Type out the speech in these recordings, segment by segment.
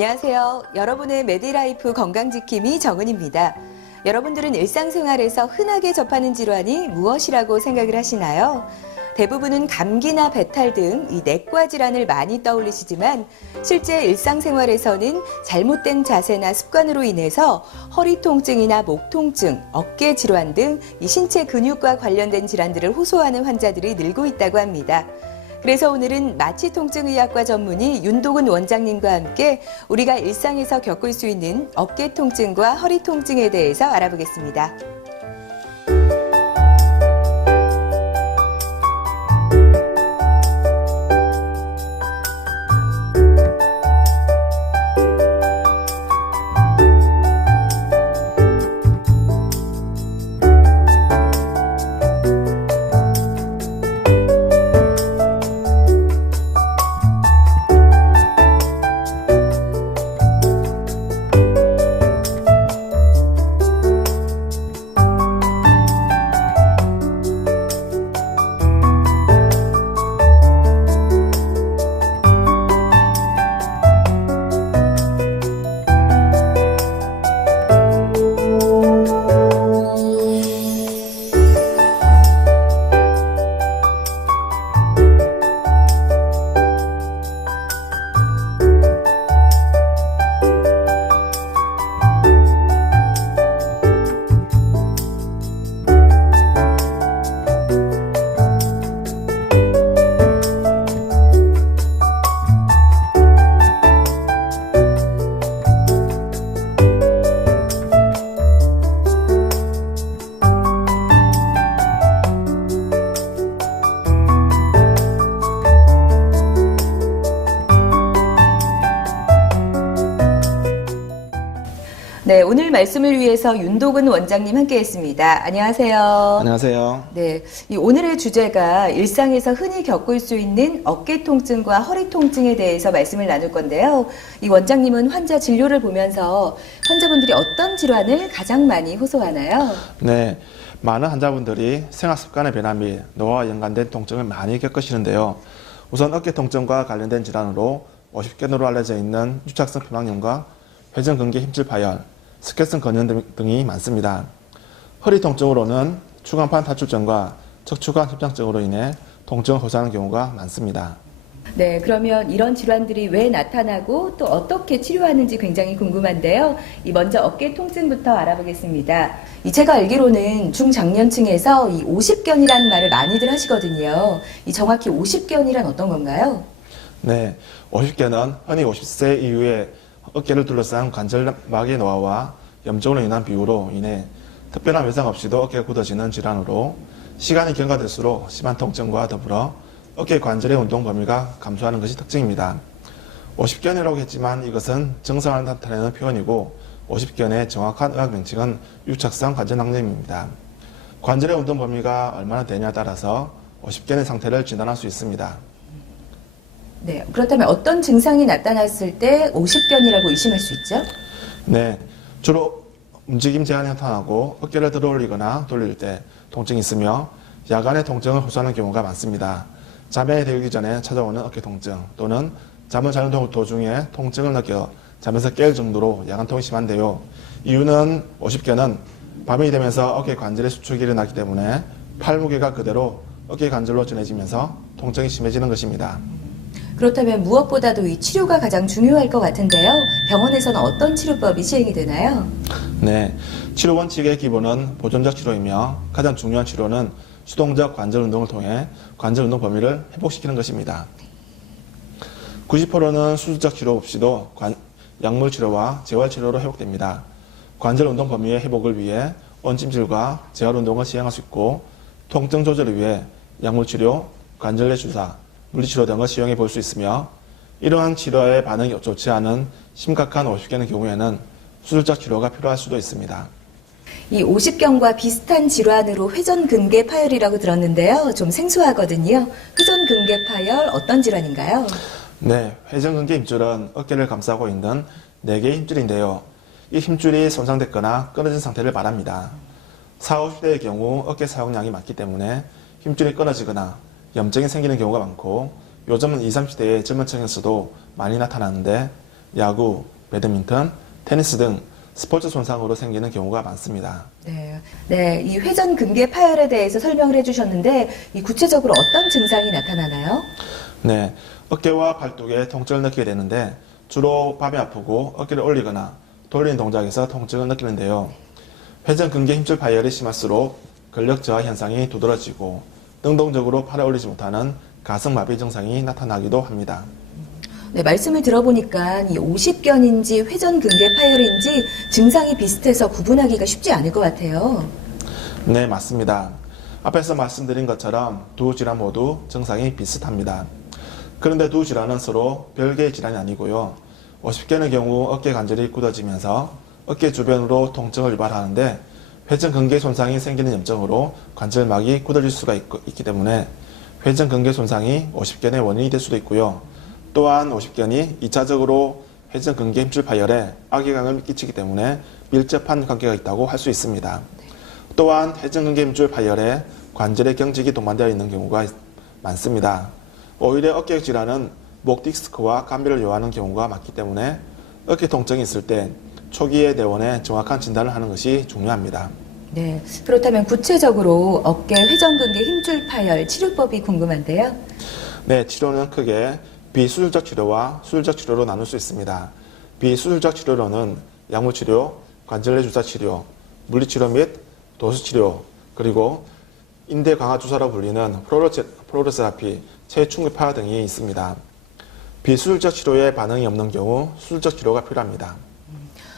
안녕하세요. 여러분의 메디라이프 건강지킴이 정은입니다. 여러분들은 일상생활에서 흔하게 접하는 질환이 무엇이라고 생각을 하시나요? 대부분은 감기나 배탈 등 이 내과 질환을 많이 떠올리시지만 실제 일상생활에서는 잘못된 자세나 습관으로 인해서 허리 통증이나 목 통증, 어깨 질환 등 이 신체 근육과 관련된 질환들을 호소하는 환자들이 늘고 있다고 합니다. 그래서 오늘은 마취통증의학과 전문의 윤도근 원장님과 함께 우리가 일상에서 겪을 수 있는 어깨 통증과 허리 통증에 대해서 알아보겠습니다. 네, 오늘 말씀을 위해서 윤도근 원장님 함께했습니다. 안녕하세요. 안녕하세요. 네, 오늘의 주제가 일상에서 흔히 겪을 수 있는 어깨 통증과 허리 통증에 대해서 말씀을 나눌 건데요. 이 원장님은 환자 진료를 보면서 환자분들이 어떤 질환을 가장 많이 호소하나요? 네, 많은 환자분들이 생활 습관의 변화 및 노화와 연관된 통증을 많이 겪으시는데요. 우선 어깨 통증과 관련된 질환으로 50견으로 알려져 있는 유착성 피막염과 회전근개 힘줄 파열, 스케슨 건연 등이 많습니다. 허리 통증으로는 추간판 탈출증과 척추관 협착증으로 인해 통증을 호소하는 경우가 많습니다. 네, 그러면 이런 질환들이 왜 나타나고 또 어떻게 치료하는지 굉장히 궁금한데요. 먼저 어깨 통증부터 알아보겠습니다. 제가 알기로는 중장년층에서 이 50견이라는 말을 많이들 하시거든요. 정확히 50견이란 어떤 건가요? 네, 50견은 흔히 50세 이후에 어깨를 둘러싼 관절막의 노화와 염증으로 인한 비후로 인해 특별한 외상 없이도 어깨가 굳어지는 질환으로 시간이 경과될수록 심한 통증과 더불어 어깨 관절의 운동 범위가 감소하는 것이 특징입니다. 50견이라고 했지만 이것은 증상을 나타내는 표현이고 50견의 정확한 의학 명칭은 유착성 관절낭염입니다. 관절의 운동 범위가 얼마나 되냐에 따라서 50견의 상태를 진단할 수 있습니다. 네, 그렇다면 어떤 증상이 나타났을 때 50견이라고 의심할 수 있죠? 네, 주로 움직임 제한이 나타나고 어깨를 들어 올리거나 돌릴 때 통증이 있으며 야간에 통증을 호소하는 경우가 많습니다. 잠에 들기 전에 찾아오는 어깨 통증 또는 잠을 자는 도중에 통증을 느껴 잠에서 깰 정도로 야간통이 심한데요. 이유는 50견은 밤이 되면서 어깨 관절의 수축이 일어나기 때문에 팔무게가 그대로 어깨 관절로 전해지면서 통증이 심해지는 것입니다. 그렇다면 무엇보다도 이 치료가 가장 중요할 것 같은데요. 병원에서는 어떤 치료법이 시행이 되나요? 네, 치료 원칙의 기본은 보존적 치료이며 가장 중요한 치료는 수동적 관절 운동을 통해 관절 운동 범위를 회복시키는 것입니다. 90%는 수술적 치료 없이도 약물 치료와 재활 치료로 회복됩니다. 관절 운동 범위의 회복을 위해 원찜질과 재활 운동을 시행할 수 있고 통증 조절을 위해 약물 치료, 관절내 주사, 물리치료 등을 시행해 볼 수 있으며 이러한 치료에 반응이 좋지 않은 심각한 50견의 경우에는 수술적 치료가 필요할 수도 있습니다. 이 50견과 비슷한 질환으로 회전근개 파열이라고 들었는데요. 좀 생소하거든요. 회전근개 파열 어떤 질환인가요? 네, 회전근개 힘줄은 어깨를 감싸고 있는 4개의 힘줄인데요. 이 힘줄이 손상됐거나 끊어진 상태를 말합니다. 40, 50대의 경우 어깨 사용량이 많기 때문에 힘줄이 끊어지거나 염증이 생기는 경우가 많고 요즘은 20, 30대의 젊은 층에서도 많이 나타나는데 야구, 배드민턴, 테니스 등 스포츠 손상으로 생기는 경우가 많습니다. 네, 이 회전 근개 파열에 대해서 설명을 해주셨는데 이 구체적으로 어떤 증상이 나타나나요? 네, 어깨와 팔뚝에 통증을 느끼게 되는데 주로 밤에 아프고 어깨를 올리거나 돌리는 동작에서 통증을 느끼는데요. 회전 근개 힘줄 파열이 심할수록 근력 저하 현상이 두드러지고 능동적으로 팔을 올리지 못하는 가슴마비 증상이 나타나기도 합니다. 네, 말씀을 들어보니까 이 오십견인지 회전 근개 파열인지 증상이 비슷해서 구분하기가 쉽지 않을 것 같아요. 네, 맞습니다. 앞에서 말씀드린 것처럼 두 질환 모두 증상이 비슷합니다. 그런데 두 질환은 서로 별개의 질환이 아니고요. 오십견의 경우 어깨 관절이 굳어지면서 어깨 주변으로 통증을 유발하는데 회전 근개 손상이 생기는 염증으로 관절막이 굳어질 수가 있기 때문에 회전 근개 손상이 오십견의 원인이 될 수도 있고요. 또한 오십견이 2차적으로 회전 근개 힘줄 파열에 악영향을 끼치기 때문에 밀접한 관계가 있다고 할 수 있습니다. 또한 회전 근개 힘줄 파열에 관절의 경직이 동반되어 있는 경우가 많습니다. 오히려 어깨 질환은 목 디스크와 감별을 요하는 경우가 많기 때문에 어깨 통증이 있을 때 초기에 내원에 정확한 진단을 하는 것이 중요합니다. 네, 그렇다면 구체적으로 어깨 회전 근개 힘줄 파열 치료법이 궁금한데요. 네, 치료는 크게 비수술적 치료와 수술적 치료로 나눌 수 있습니다. 비수술적 치료로는 약물치료, 관절내 주사 치료, 물리치료 및 도수치료, 그리고 인대 강화 주사로 불리는 플로로세라피, 체충기파 등이 있습니다. 비수술적 치료에 반응이 없는 경우 수술적 치료가 필요합니다.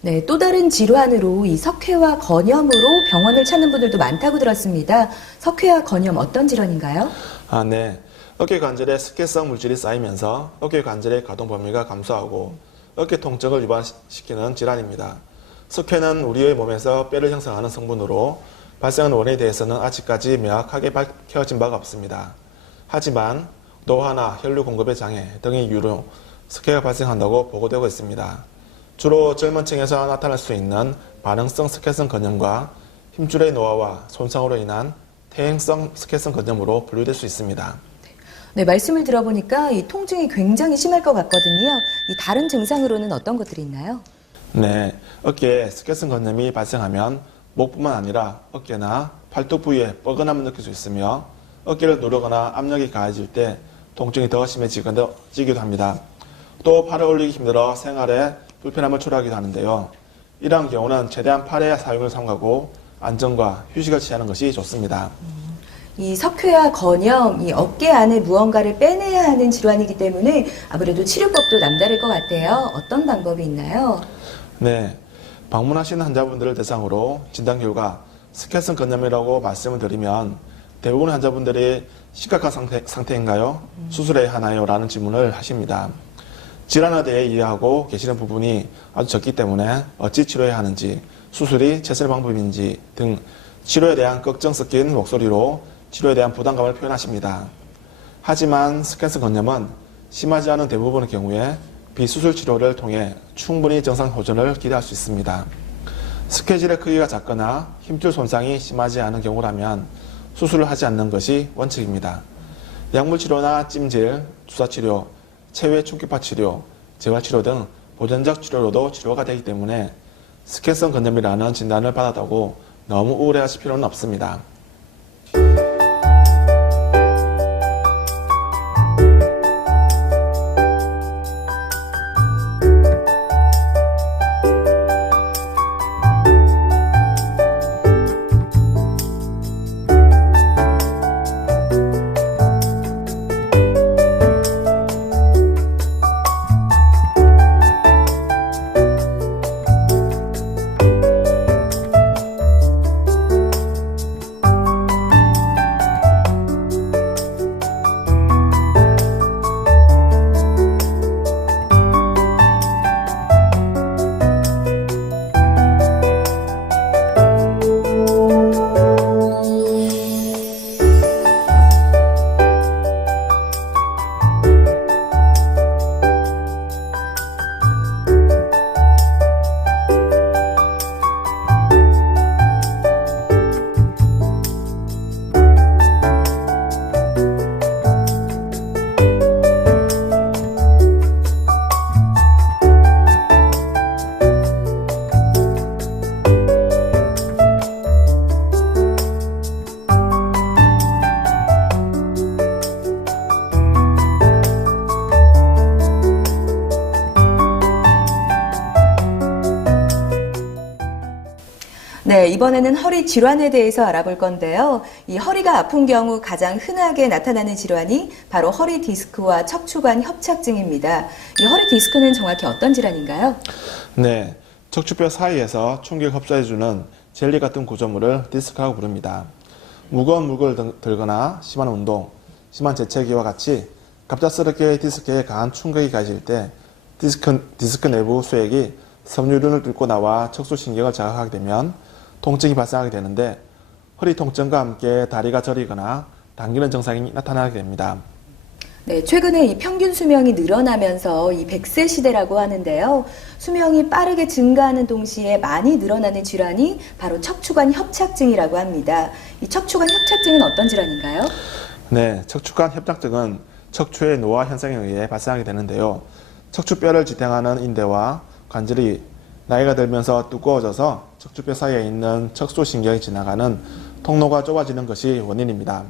네, 또 다른 질환으로 이 석회와 건염으로 병원을 찾는 분들도 많다고 들었습니다. 석회와 건염 어떤 질환인가요? 네. 어깨 관절에 스케성 물질이 쌓이면서 어깨 관절의 가동 범위가 감소하고 어깨 통증을 유발시키는 질환입니다. 석회는 우리의 몸에서 뼈를 형성하는 성분으로 발생하는 원인에 대해서는 아직까지 명확하게 밝혀진 바가 없습니다. 하지만 노화나 혈류 공급의 장애 등의 이유로 석회가 발생한다고 보고되고 있습니다. 주로 젊은 층에서 나타날 수 있는 반응성 석회성 건염과 힘줄의 노화와 손상으로 인한 퇴행성 석회성 건염으로 분류될 수 있습니다. 네, 말씀을 들어보니까 이 통증이 굉장히 심할 것 같거든요. 이 다른 증상으로는 어떤 것들이 있나요? 네, 어깨에 석회성 건염이 발생하면 목뿐만 아니라 어깨나 팔뚝 부위에 뻐근함을 느낄 수 있으며 어깨를 누르거나 압력이 가해질 때 통증이 더 심해지기도 합니다. 또 팔을 올리기 힘들어 생활에 불편함을 초래하기도 하는데요. 이러한 경우는 최대한 팔의 사용을 삼가고 안정과 휴식을 취하는 것이 좋습니다. 이 석회와 건염, 이 어깨 안에 무언가를 빼내야 하는 질환이기 때문에 아무래도 치료법도 남다를 것 같아요. 어떤 방법이 있나요? 네, 방문하시는 환자분들을 대상으로 진단 결과 석회성 건염이라고 말씀을 드리면 대부분 환자분들이 심각한 상태인가요? 수술해야 하나요? 라는 질문을 하십니다. 질환에 대해 이해하고 계시는 부분이 아주 적기 때문에 어찌 치료해야 하는지, 수술이 최선의 방법인지 등 치료에 대한 걱정 섞인 목소리로 치료에 대한 부담감을 표현하십니다. 하지만 석회성 건염은 심하지 않은 대부분의 경우에 비수술 치료를 통해 충분히 정상 호전을 기대할 수 있습니다. 스케줄의 크기가 작거나 힘줄 손상이 심하지 않은 경우라면 수술을 하지 않는 것이 원칙입니다. 약물 치료나 찜질, 주사 치료, 체외 충격파 치료, 재활치료 등 보존적 치료로도 치료가 되기 때문에 석회성 건염이라는 진단을 받았다고 너무 우울해하실 필요는 없습니다. 네, 이번에는 허리 질환에 대해서 알아볼 건데요. 이 허리가 아픈 경우 가장 흔하게 나타나는 질환이 바로 허리 디스크와 척추관 협착증입니다. 이 허리 디스크는 정확히 어떤 질환인가요? 네, 척추뼈 사이에서 충격을 흡수해주는 젤리 같은 구조물을 디스크라고 부릅니다. 무거운 물건을 들거나 심한 운동, 심한 재채기와 같이 갑작스럽게 디스크에 강한 충격이 가해질 때 디스크 내부 수액이 섬유륜을 뚫고 나와 척수신경을 자극하게 되면 통증이 발생하게 되는데, 허리 통증과 함께 다리가 저리거나 당기는 증상이 나타나게 됩니다. 네, 최근에 이 평균 수명이 늘어나면서 이 100세 시대라고 하는데요. 수명이 빠르게 증가하는 동시에 많이 늘어나는 질환이 바로 척추관 협착증이라고 합니다. 이 척추관 협착증은 어떤 질환인가요? 네, 척추관 협착증은 척추의 노화 현상에 의해 발생하게 되는데요. 척추뼈를 지탱하는 인대와 관절이 나이가 들면서 두꺼워져서 척추뼈 사이에 있는 척수신경이 지나가는 통로가 좁아지는 것이 원인입니다.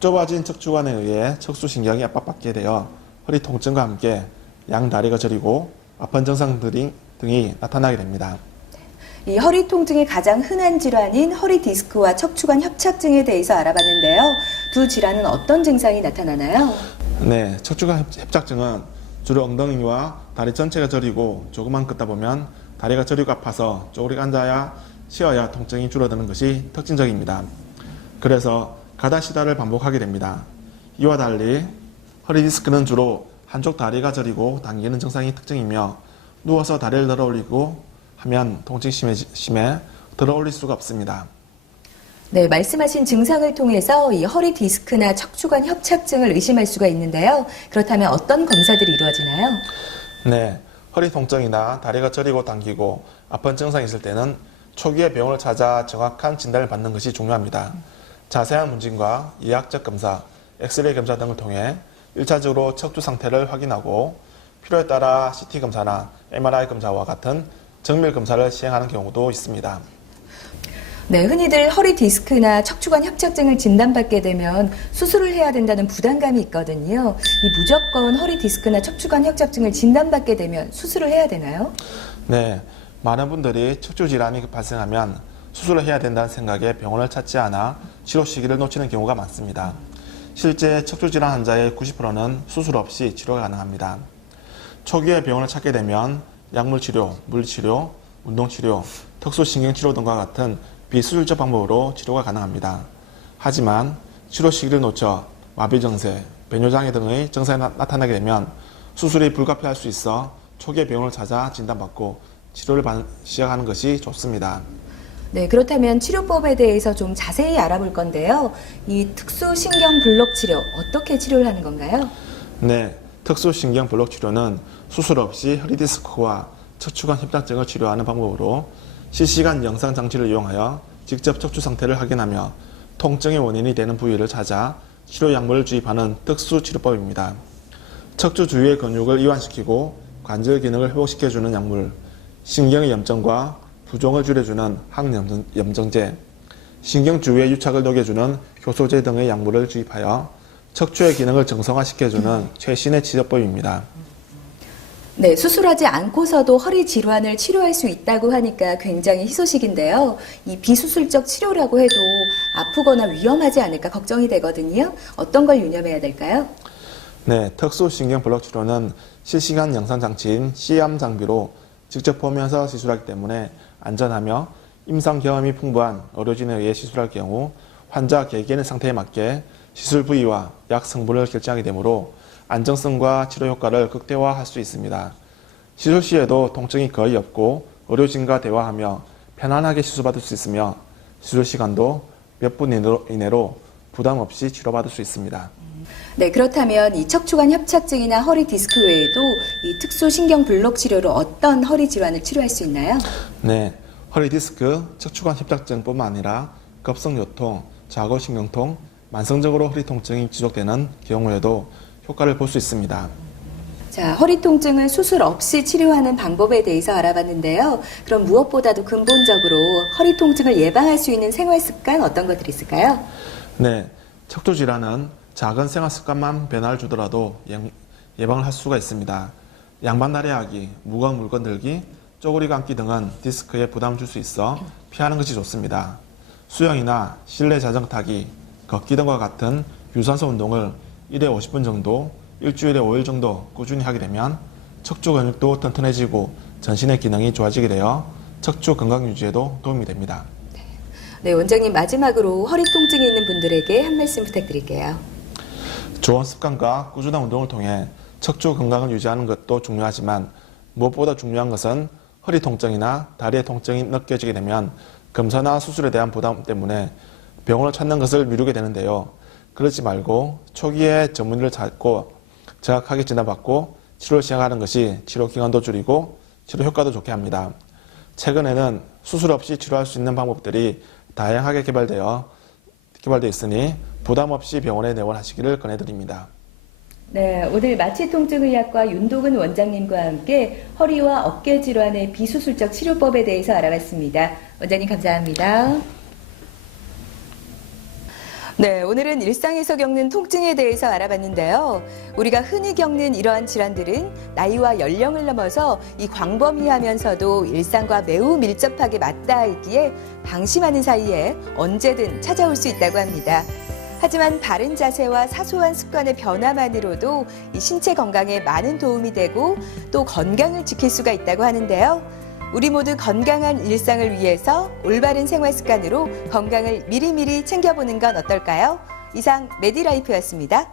좁아진 척추관에 의해 척수신경이 압박받게 되어 허리 통증과 함께 양다리가 저리고 아픈 증상 등이 나타나게 됩니다. 이 허리 통증의 가장 흔한 질환인 허리 디스크와 척추관 협착증에 대해서 알아봤는데요. 두 질환은 어떤 증상이 나타나나요? 네, 척추관 협착증은 주로 엉덩이와 다리 전체가 저리고 조금만 걷다 보면 다리가 저리고 아파서 쪼그리고 앉아야 쉬어야 통증이 줄어드는 것이 특징적입니다. 그래서 가다 시다를 반복하게 됩니다. 이와 달리 허리 디스크는 주로 한쪽 다리가 저리고 당기는 증상이 특징이며, 누워서 다리를 들어 올리고 하면 통증이 심해 들어 올릴 수가 없습니다. 네, 말씀하신 증상을 통해서 이 허리 디스크나 척추관 협착증을 의심할 수가 있는데요. 그렇다면 어떤 검사들이 이루어지나요? 네, 허리 통증이나 다리가 저리고 당기고 아픈 증상이 있을 때는 초기에 병원을 찾아 정확한 진단을 받는 것이 중요합니다. 자세한 문진과 예학적 검사, 엑스레이 검사 등을 통해 1차적으로 척추 상태를 확인하고 필요에 따라 CT 검사나 MRI 검사와 같은 정밀 검사를 시행하는 경우도 있습니다. 네, 흔히들 허리 디스크나 척추관 협착증을 진단받게 되면 수술을 해야 된다는 부담감이 있거든요. 이 무조건 허리 디스크나 척추관 협착증을 진단받게 되면 수술을 해야 되나요? 네, 많은 분들이 척추 질환이 발생하면 수술을 해야 된다는 생각에 병원을 찾지 않아 치료 시기를 놓치는 경우가 많습니다. 실제 척추 질환 환자의 90%는 수술 없이 치료가 가능합니다. 초기에 병원을 찾게 되면 약물 치료, 물리치료, 운동치료, 특수신경치료 등과 같은 비수술적 방법으로 치료가 가능합니다. 하지만 치료 시기를 놓쳐 마비증세, 배뇨장애 등의 증상이 나타나게 되면 수술이 불가피할 수 있어 초기에 병원을 찾아 진단받고 치료를 시작하는 것이 좋습니다. 네, 그렇다면 치료법에 대해서 좀 자세히 알아볼 건데요. 이 특수신경 블록 치료, 어떻게 치료를 하는 건가요? 네, 특수신경 블록 치료는 수술 없이 허리 디스크와 척추관 협착증을 치료하는 방법으로 실시간 영상 장치를 이용하여 직접 척추 상태를 확인하며 통증의 원인이 되는 부위를 찾아 치료 약물을 주입하는 특수 치료법입니다. 척추 주위의 근육을 이완시키고 관절 기능을 회복시켜주는 약물, 신경의 염증과 부종을 줄여주는 항염증제, 신경 주위의 유착을 녹여주는 효소제 등의 약물을 주입하여 척추의 기능을 정상화시켜주는 최신의 치료법입니다. 네, 수술하지 않고서도 허리 질환을 치료할 수 있다고 하니까 굉장히 희소식인데요. 이 비수술적 치료라고 해도 아프거나 위험하지 않을까 걱정이 되거든요. 어떤 걸 유념해야 될까요? 네, 특수신경 블록 치료는 실시간 영상 장치인 C암 장비로 직접 보면서 시술하기 때문에 안전하며 임상 경험이 풍부한 의료진에 의해 시술할 경우 환자 개개인의 상태에 맞게 시술 부위와 약 성분을 결정하게 되므로 안정성과 치료 효과를 극대화할 수 있습니다. 시술 시에도 통증이 거의 없고 의료진과 대화하며 편안하게 시술받을 수 있으며 시술 시간도 몇 분 이내로 부담 없이 치료받을 수 있습니다. 네, 그렇다면 이 척추관 협착증이나 허리 디스크 외에도 이 특수신경 블록 치료로 어떤 허리 질환을 치료할 수 있나요? 네, 허리 디스크, 척추관 협착증뿐만 아니라 급성요통, 좌골신경통, 만성적으로 허리 통증이 지속되는 경우에도 효과를 볼 수 있습니다. 자, 허리 통증을 수술 없이 치료하는 방법에 대해서 알아봤는데요. 그럼 무엇보다도 근본적으로 허리 통증을 예방할 수 있는 생활 습관 어떤 것들이 있을까요? 네, 척추 질환은 작은 생활 습관만 변화를 주더라도 예방을 할 수가 있습니다. 양반 나래 하기, 무거운 물건 들기, 쪼그리 감기 등은 디스크에 부담을 줄 수 있어 피하는 것이 좋습니다. 수영이나 실내 자전거 타기, 걷기 등과 같은 유산소 운동을 1회 50분 정도, 일주일에 5일 정도 꾸준히 하게 되면 척추 근육도 튼튼해지고 전신의 기능이 좋아지게 되어 척추 건강 유지에도 도움이 됩니다. 네, 원장님 마지막으로 허리 통증이 있는 분들에게 한 말씀 부탁드릴게요. 좋은 습관과 꾸준한 운동을 통해 척추 건강을 유지하는 것도 중요하지만 무엇보다 중요한 것은 허리 통증이나 다리의 통증이 느껴지게 되면 검사나 수술에 대한 부담 때문에 병원을 찾는 것을 미루게 되는데요. 그러지 말고 초기에 전문의를 찾고 정확하게 진단받고 치료를 시작하는 것이 치료 기간도 줄이고 치료 효과도 좋게 합니다. 최근에는 수술 없이 치료할 수 있는 방법들이 다양하게 개발되어 있으니 부담 없이 병원에 내원하시기를 권해드립니다. 네, 오늘 마취통증의학과 윤도근 원장님과 함께 허리와 어깨 질환의 비수술적 치료법에 대해서 알아봤습니다. 원장님 감사합니다. 네, 오늘은 일상에서 겪는 통증에 대해서 알아봤는데요. 우리가 흔히 겪는 이러한 질환들은 나이와 연령을 넘어서 이 광범위하면서도 일상과 매우 밀접하게 맞닿아 있기에 방심하는 사이에 언제든 찾아올 수 있다고 합니다. 하지만 바른 자세와 사소한 습관의 변화만으로도 이 신체 건강에 많은 도움이 되고 또 건강을 지킬 수가 있다고 하는데요. 우리 모두 건강한 일상을 위해서 올바른 생활 습관으로 건강을 미리미리 챙겨보는 건 어떨까요? 이상 메디라이프였습니다.